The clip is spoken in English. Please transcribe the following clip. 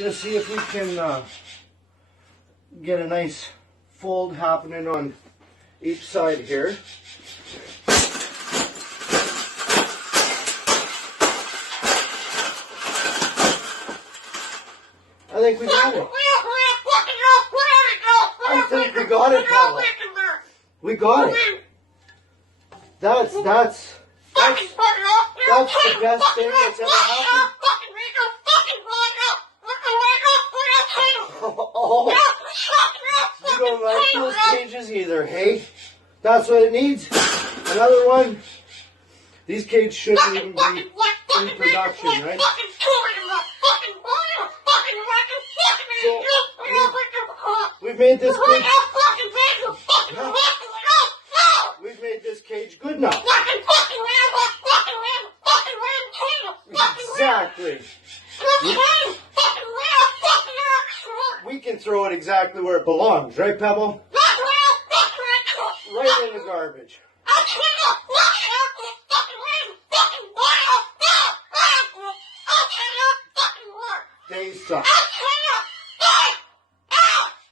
Just see if we can get a nice fold happening on each side here. I think we got it. I think we got it, Paula. We got it. That's the best thing that's ever happened. Oh, you don't like those cages either, hey? That's what it needs. Another one. These cages shouldn't even be in production, right? So, we've made this cage. We've made this cage good now. Exactly. We can throw it exactly where it belongs, right, Pebble? Right in the garbage. They suck.